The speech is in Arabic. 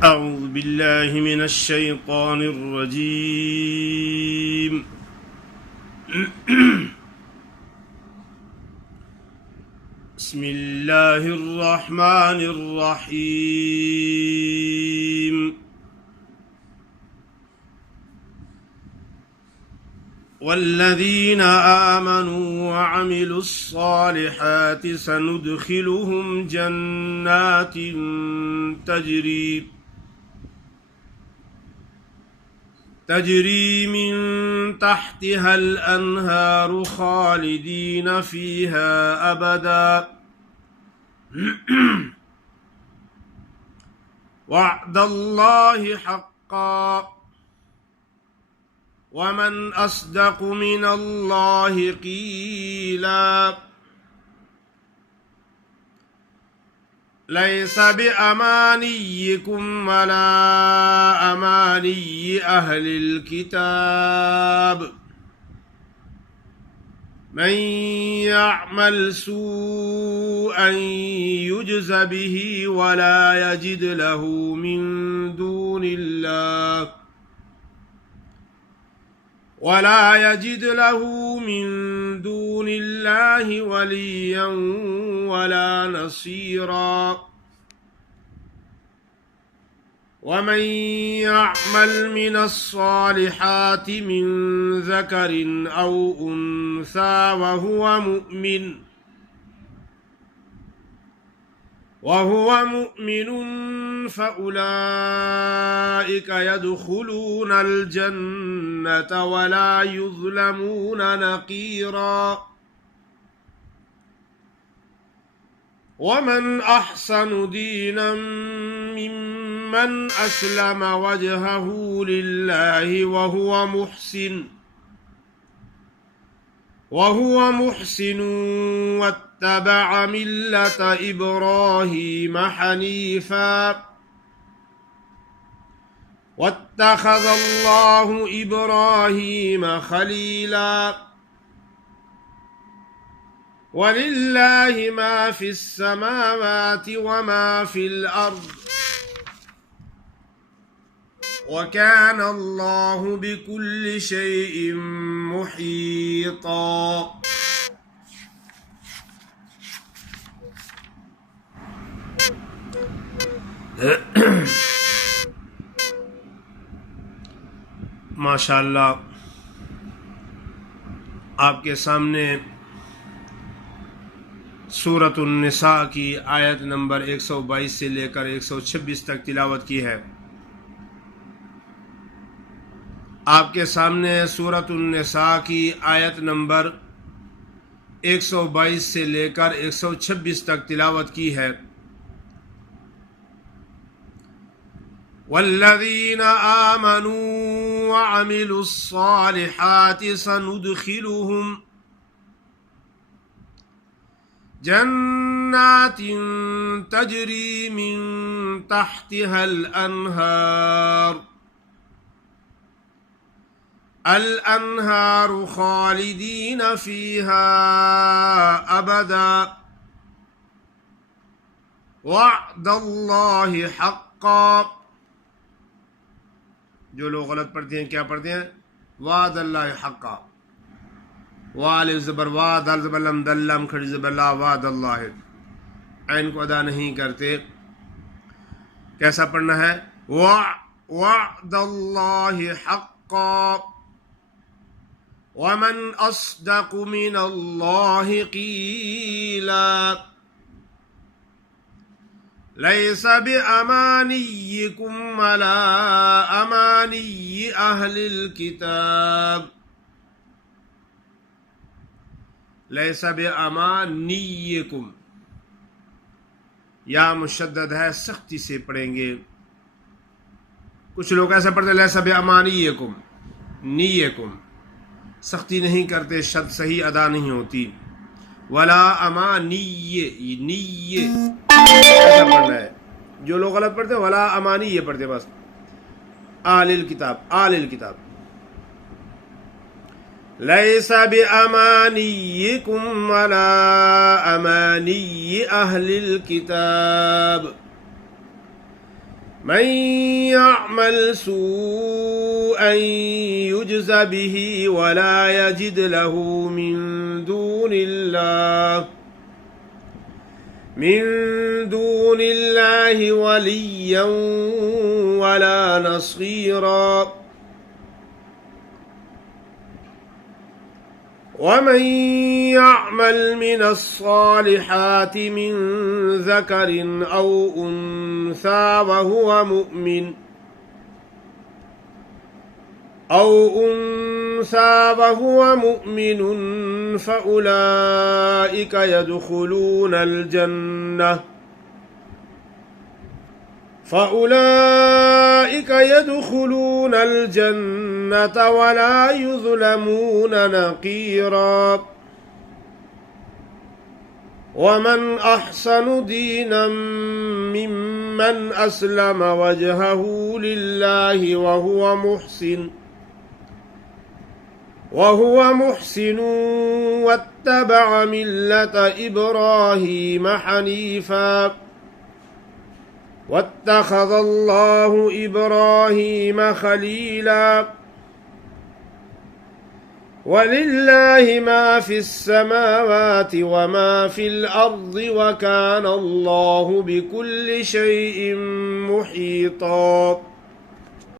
أعوذ بالله من الشيطان الرجيم. بسم الله الرحمن الرحيم. والذين آمنوا وعملوا الصالحات سندخلهم جنات تجري من تحتها الأنهار خالدين فيها أبدا وعد الله حقا ومن أصدق من الله قيلا ليس بأمانيكم ولا أماني أهل الكتاب من يعمل سوءا يجز به ولا يجد له من دون الله وليا ولا نصيرا ومن يعمل من الصالحات من ذكر أو أنثى وهو مؤمن فأولئك يدخلون الجنة ولا يظلمون نقيرا ومن أحسن دينا ممن أسلم وجهه لله وهو محسن واتبع ملة إبراهيم حنيفا واتخذ الله إبراهيم خليلا ولله ما في السماوات وما في الأرض وكان الله بكل شيء محيطا. माशाअल्लाह, आपके सामने सूरत उन-निसा की आयत नंबर 122 से लेकर 126 तक तिलावत की है। आपके सामने सूरत उन-निसा की आयत नंबर 122 से लेकर 126 तक तिलावत की है। वल्लज़ीना आमनू वअमिलुस्सालिहाति सनुदखिलुहुम जन्नातिन तजरी मिन तहतिहल अनहार खालिदीन फीहा अबदा वअदल्लाहि हक्का। जो लोग गलत पढ़ते हैं क्या पढ़ते हैं? वादल्लाहि हक्का, वाल ज़बर वाद अल ज़बर लम दल्लम खड़ी ज़बर ला वादल्लाहि, ऐन को अदा नहीं करते। कैसा पढ़ना है? वअदल्लाहि हक्का वमन अस्दक़ु मिनल्लाहि क़ीला लैस बिअमानिय्यिकुम वला अमानी अहलिल किताब लैस बिअमानिय्यिकुम, या मुशद्दद है, सख्ती से पढ़ेंगे। कुछ लोग ऐसा पढ़ते लैस बिअमानिय्यिकुम, निय्यकुम, सख्ती नहीं करते, शब्द सही अदा नहीं होती। वला अमानिय, निये ऐसा पढ़ना है। जो लोग गलत पढ़ते वला अमानिय पढ़ते बस। आलिल किताब लैसा बिअमानिय्यिकुम वला अमानी अहलिल किताब من يعمل سوءا يجز به ولا يجد له من دون الله وليا ولا نصيرا ومن يعمل من الصالحات من ذكر أو أنثى وهو مؤمن فأولئك يدخلون الجنة ولا يظلمون نقيرا ومن أحسن دينا ممن أسلم وجهه لله وهو محسن واتبع ملة إبراهيم حنيفا واتخذ الله إبراهيم خليلا ولله ما في السماوات وما في الأرض وكان الله بكل شيء محيطا